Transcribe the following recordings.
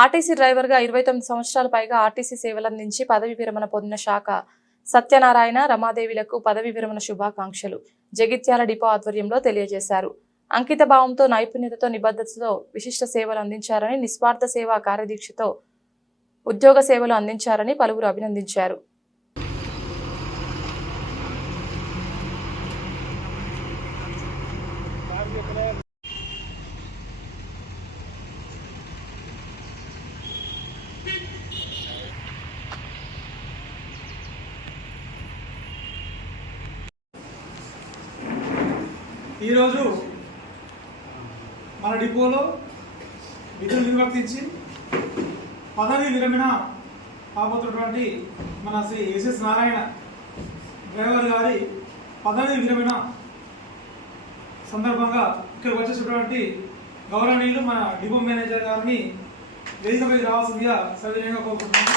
RTC డ్రైవర్గా ఇరవై తొమ్మిది సంవత్సరాల పైగా ఆర్టీసీ సేవలందించి పదవి విరమణ పొందిన శాఖ సత్యనారాయణ రమాదేవిలకు పదవి విరమణ శుభాకాంక్షలు జగిత్యాల డిపో ఆధ్వర్యంలో తెలియజేశారు. అంకిత భావంతో నైపుణ్యతతో నిబద్ధతతో విశిష్ట సేవలు అందించారని నిస్వార్థ సేవా కార్యదీక్షతో ఉద్యోగ సేవలు అందించారని పలువురు అభినందించారు. ఈరోజు మన డిపోలో విధులు నిర్వర్తించి పదవి విరమణ కాబోతున్నటువంటి మన శ్రీ ఎస్ఎస్ నారాయణ డ్రైవర్ గారి పదవి విరమణ సందర్భంగా ఇక్కడికి వచ్చేసినటువంటి గౌరవనీయులు మన డిపో మేనేజర్ గారిని వేదికపైకి రావాల్సిందిగా సవినయంగా కోరుకుంటున్నాను.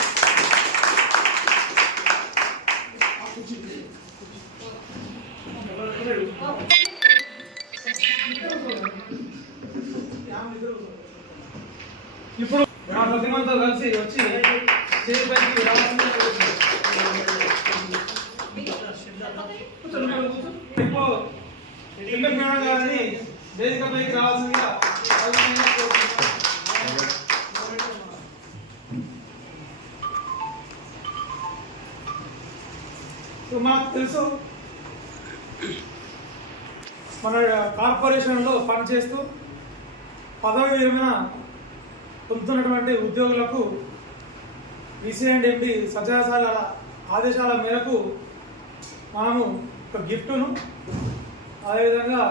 ఇప్పుడు మా ప్రతిమంతో కలిసి వచ్చి స్టేజ్ పైకి రావాల్సిందిగా. సో మాకు తెలుసు మన కార్పొరేషన్లో పనిచేస్తూ పదవి విరమణ పొందుతున్నటువంటి ఉద్యోగులకు విసి అండ్ ఎంపీ సత్యాసాల ఆదేశాల మేరకు మనము ఒక గిఫ్ట్ను అదేవిధంగా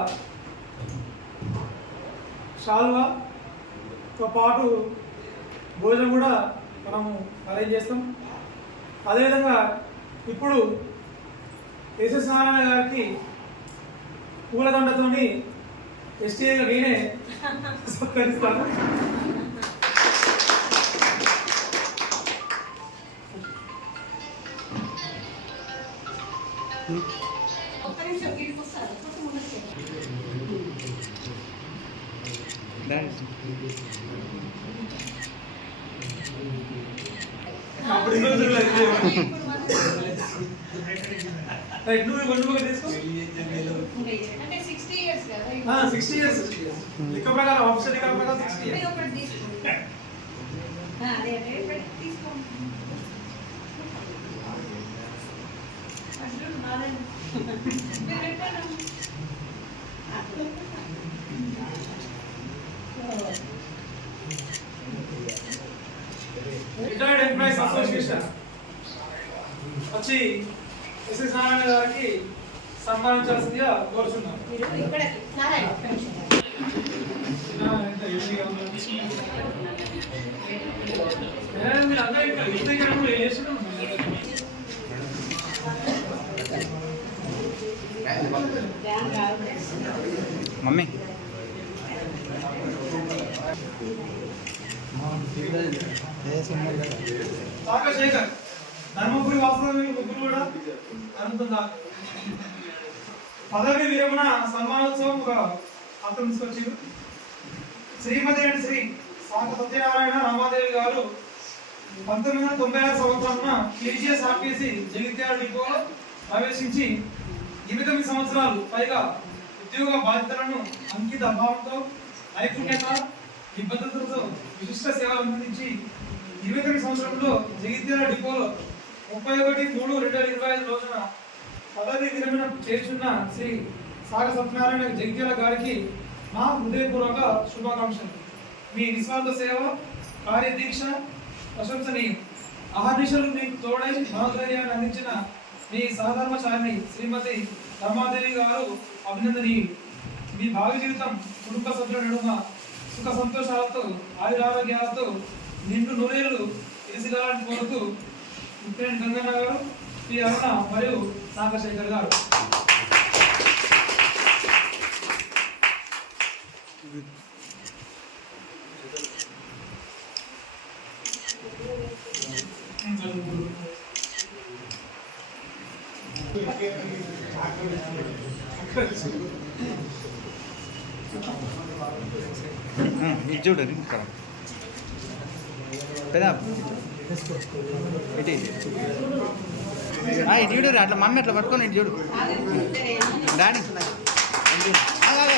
షాల్వాతో పాటు భోజనం కూడా మనము అరేంజ్ చేస్తాం. అదేవిధంగా ఇప్పుడు ఎస్ఎస్ నారాయణ గారికి పూలదండతోని ఎస్టీగా నేనే సత్కరిస్తాను. అప్పుడు రైట్ నువ్వు నువ్వు తీసుకో. సిక్స్టీ ఇయర్స్ ఇయర్స్ లెక్క ప్రకారం ఆఫీసర్ లెక్క ప్రకారం sixty years. Retired employees association వచ్చి ఎస్ఎస్ నారాయణ గారికి సన్మానించాల్సిందిగా కోరుచున్నాం మీరు అందరూ ఇక్కడ ఇంత ఇక్కడ కూడా చేస్తున్నారు? మమ్మీ ధర్మపురి వాస్తవ ముగ్గురు కూడా అనుకుందా పదవి విరమణ సన్మానోత్సవం ఒక అర్థం తీసుకొచ్చారు. శ్రీమతి అండ్ శ్రీ సాక సత్యనారాయణ రామాదేవి గారు పంతొమ్మిది వందల తొంభై ఆరు సంవత్సరాన కేజీఎస్ ఆర్టీసీ జగిత్యాల డిపోలో ప్రవేశించి ఇరవై తొమ్మిది సంవత్సరాలు పైగా ఉద్యోగ బాధ్యతలను అంకిత భావంతో నైపుణ్యత నిబద్ధతతో విశిష్ట సేవలు అందించి ఇరవై తొమ్మిది సంవత్సరంలో జగిత్యాల డిపోలో ముప్పై ఒకటి మూడు రెండు వేల ఇరవై ఐదు రోజున పదవి విరమణ చేస్తున్న శ్రీ సాగ సత్యనారాయణ జగిత్యాల గారికి మా హృదయపూర్వక శుభాకాంక్షలు. మీ నిస్వార్థ సేవ కార్యదీక్ష ప్రశంసనీయం. అహర్నిశలు మీకు తోడై మనోధైర్యాన్ని అందించిన మీ సహధర్మచారిణి శ్రీమతి రమాదేవి గారు అభినందనీయులు. మీ భావి జీవితం కుటుంబ సభ్యుల నడుమ సుఖ సంతోషాలతో ఆయురారోగ్యాలతో నిండు నూరేళ్ళు తెలిసిగాలని కోరుతూ ఉక్రెయిన్ గంగన్న గారు శ్రీ అరుణ మరియు నాగశేఖర్ గారు. ఇది చూడండి. ఇక్కడ పెద్ద ఇది చూడు అట్లా మమ్మీ అట్లా పట్టుకొని చూడు. డాడీ ఆగు, ఆగు,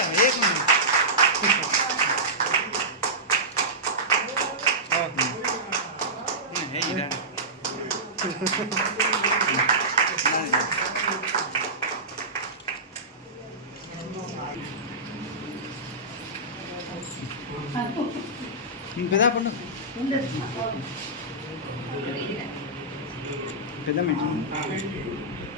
ఏక్ మినిట్.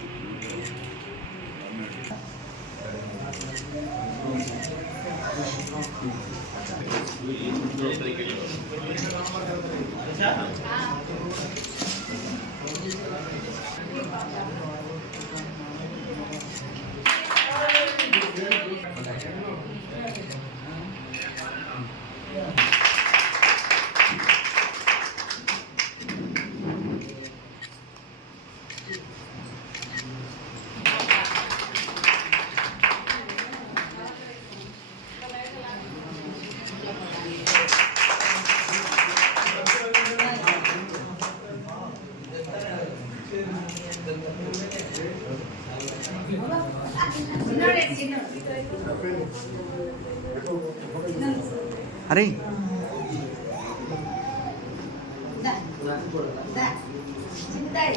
అరే. ఏయ్,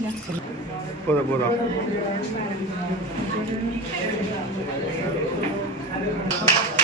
చిన్నోడే చిన్నోడు అరే దా దా చిన్నదాయి ఇది పోదా పోదా ఆ